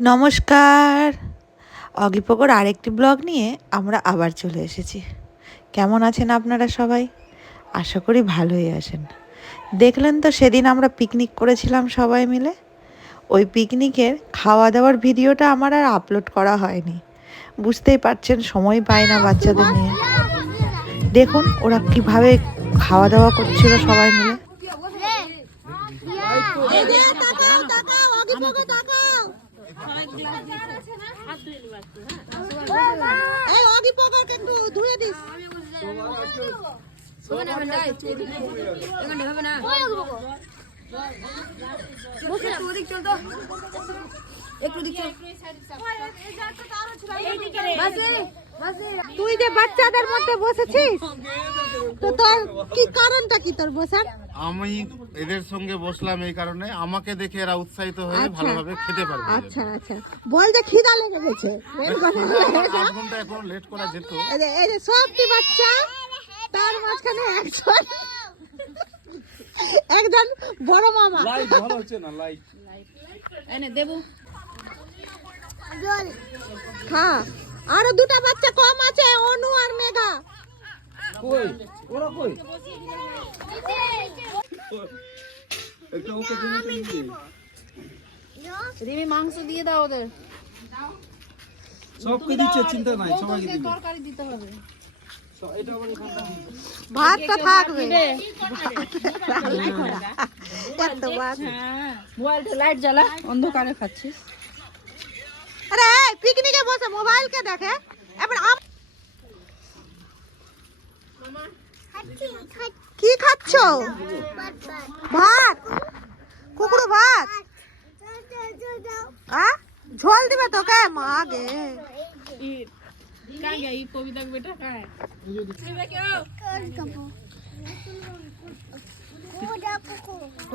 নমস্কার। অগিপোকর আরেকটি ব্লগ নিয়ে আমরা আবার চলে এসেছি। কেমন আছেন আপনারা সবাই? আশা করি ভালোই আছেন। দেখলেন তো সেদিন আমরা পিকনিক করেছিলাম সবাই মিলে। ওই পিকনিকের খাওয়া দাওয়ার ভিডিওটা আমার আর আপলোড করা হয়নি। বুঝতেই পারছেন, সময় পায় না বাচ্চাদের নিয়ে। দেখুন ওরা কিভাবে খাওয়া দাওয়া করছিল সবাই মিলে। তুই যে বাচ্চাদের মধ্যে বসেছিস, তো তোর কি কারণটা কি তোর বসার? আমি এদের সঙ্গে বসলাম এই কারণে, আমাকে দেখে এরা উৎসাহিত হয়ে ভালোভাবে খেতে পারবে। আচ্ছা আচ্ছা, বল যে খিদা লেগে গেছে। 8 ঘন্টা এখন লেট করা যেত। এই যে সবটি বাচ্চা, তার মাঝখানে একজন বড় মামা। লাইট ভালো হচ্ছে না, লাইট এনে দেবো খা। আরো দুটা বাচ্চা কম আছে, অনু আর মেঘা। কই ওরা কই? একটা ওকে দিন। রিমি মাংস দিয়ে দাও ওদের। সবকে দিচ্ছে, চিন্তা নাই, সবাইকে দিবে। তরকারি দিতে হবে। ভাতটা থাকবে। এত ভাত। মোবাইলটা লাইট জ্বালা, অন্ধকারে খাচ্ছিস। আরে পিকনিকে বসে মোবাইল কে দেখে? এবার কি খাচ্ছ? ভাত। কুকুরু ভাত। ঝোল দিবে তোকে? মা গে, কবিতা বেটা খায়।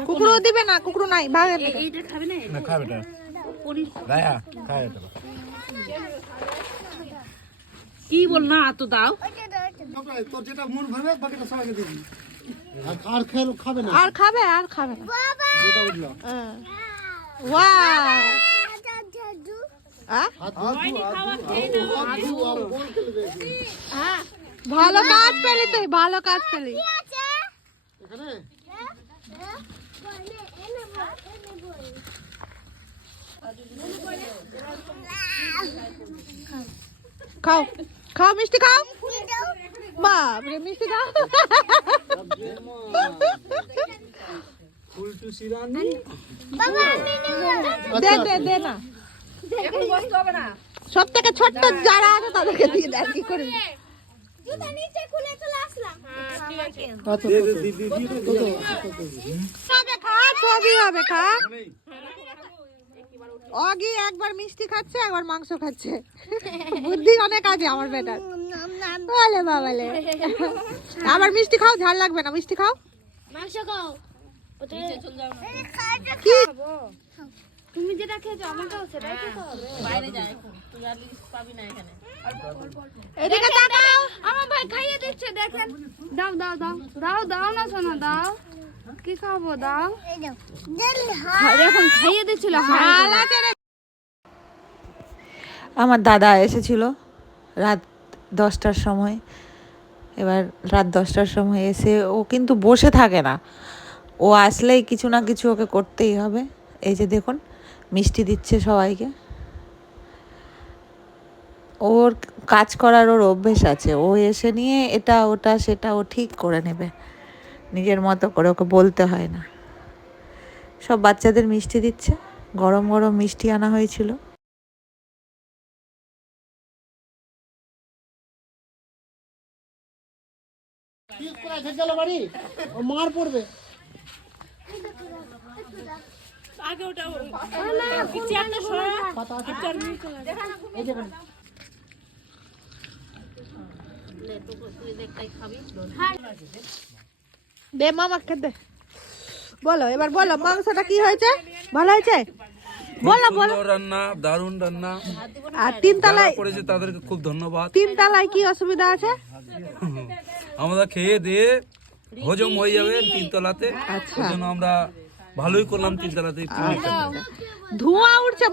কুকুরু দিবে না, কুকুরু নাই ভাগে। এইটা খাবে না? না খা বেটা, দায়া খা এটা। কি বল না, তো দাও। তোর যেটা মন ভরবে বাকিটা সবাইকে দিবি। আর খাবে না, আর খাবে না। যেটা উঠলো। ওয়াও, ভালো কাজ পেলি তুই, ভালো কাজ পেলি। খাও খাও, মিষ্টি খাও। বাপরে, মিষ্টি খাও। দে দে দে না, সব থেকে ছোট্ট যারা আছে তাদেরকে দিয়ে দেয়। কি করে সবই হবে, খা। অগি একবার মিষ্টি খাচ্ছে, একবার মাংস খাচ্ছে। বুদ্ধি অনেক আছে আমার বেটার। বলে বাবালে, আবার মিষ্টি খাও, ঝাল লাগবে না। মিষ্টি খাও, মাংস খাও। কি তুমি যেটা খেয়েছো আমাকেও সেটাই খেতে হবে। বাইরে যায়, তুই আর পাবি না এখানে। এদিকে তাকাও। আমার ভাই খাইয়ে দিচ্ছে, দেখেন। দাও দাও দাও দাও দাও না সোনা, দাও। কি খাবো, দাও। এখন খাইয়ে দিচ্ছিল। আমার দাদা এসেছিল রাত 10টার সময়। এবার রাত 10টার সময় এসে ও কিন্তু বসে থাকে না, ও আসলেই কিছু না কিছু ওকে করতেই হবে। এই যে দেখুন, মিষ্টি দিচ্ছে সবাইকে। ওর কাজ করার ওর অভ্যেস আছে। ও এসে নিয়ে এটা ওটা সেটা ও ঠিক করে নেবে নিজের মতো করে, ওকে বলতে হয় না। সব বাচ্চাদের মিষ্টি দিচ্ছে, গরম গরম মিষ্টি আনা হয়েছিল। মার পড়বে। আগে ওটা চেয়ারটা সরা। দে মামা খেতে। বলো এবার, বলো মাংসটা কি হয়েছে? ভালো হয়েছে? বলো বলো। রান্না, দারুণ রান্না। আর তিনতলায় করেছে তাদেরকে খুব ধন্যবাদ। তিনতলায় কি অসুবিধা আছে? আমরা খেয়ে দিয়ে হজম হয়ে যাবে তিনতলাতে। আচ্ছা। ওই জন্য আমরা ভালোই করলাম তিনতলাতে। ধোঁয়া উঠছে উঠছে,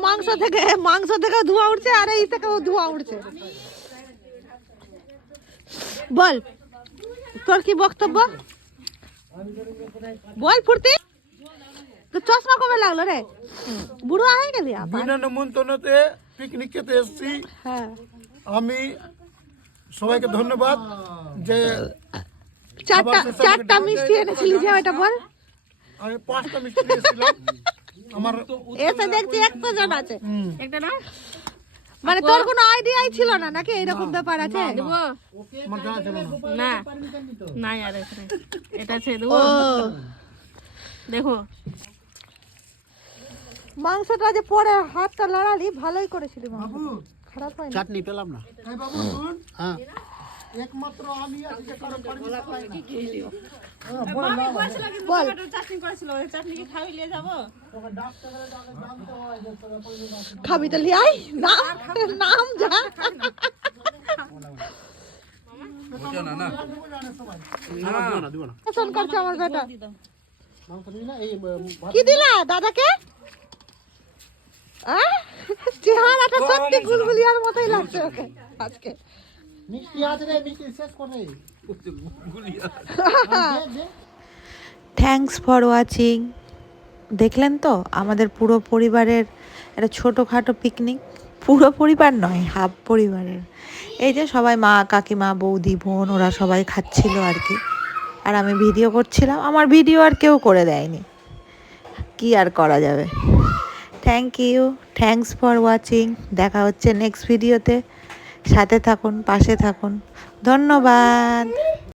মাংস থেকে ধোঁয়া উঠছে, আর এই থেকেও ধোঁয়া উঠছে। বল তোর কি বক্তব্য, বল ফুর্তি। তো চশমা কবে লাগলো রে, বুড়ো হয়ে গেলি? বিনা নিমন্ত্রণতে পিকনিক খেতে এসেছি। হ্যাঁ, আমি সবাইকে ধন্যবাদ যে চারটা মিষ্টি এনেছিলি যে, ওটা বল। আমি 5টা মিষ্টি নিয়েছিলাম। আমার এসে দেখছি একটা জন আছে, একটা না মানে তোর কোনো আইডিয়াই ছিল না নাকি এরকম ব্যাপার আছে? দেবো আমার জানা ছিল না না। না আর এখানে এটা ছে দেবো। দেখো মাংসটা যে পরে হাতটা লড়ালি, ভালোই করেছিলি, মাংস খারাপ হয়নি। চাটনি পেলাম না। এই বাবু শুন, একমাত্র আমি আছি যে কারো পারমিশন পাই না। বল চাটনি করেছিল, ওই চাটনি কি খাবি নিয়ে যাবো? খাবি তো লিয়াই, নাম যা। বুঝছো না না পছন্দ করছে আমার বেটা। মাংস নিই না, এই কি দিলা দাদাকে? চেহারাটা সত্যি গুলগুলিয়ার মতোই লাগছে ওকে আজকে। মিষ্টি আছে রে, মিষ্টি শেষ করে। Thanks for watching. দেখলেন তো আমাদের পুরো পরিবারের একটা ছোটোখাটো পিকনিক, পুরো পরিবার নয়, হাফ পরিবারের। এই যে সবাই, মা, কাকিমা, বৌদি, বোন, ওরা সবাই খাচ্ছিল আর কি, আর আমি ভিডিও করছিলাম। আমার ভিডিও আর কেউ করে দেয়নি, কি আর করা যাবে। Thanks for watching. দেখা হচ্ছে নেক্সট ভিডিওতে। সাথে থাকুন, পাশে থাকুন, ধন্যবাদ।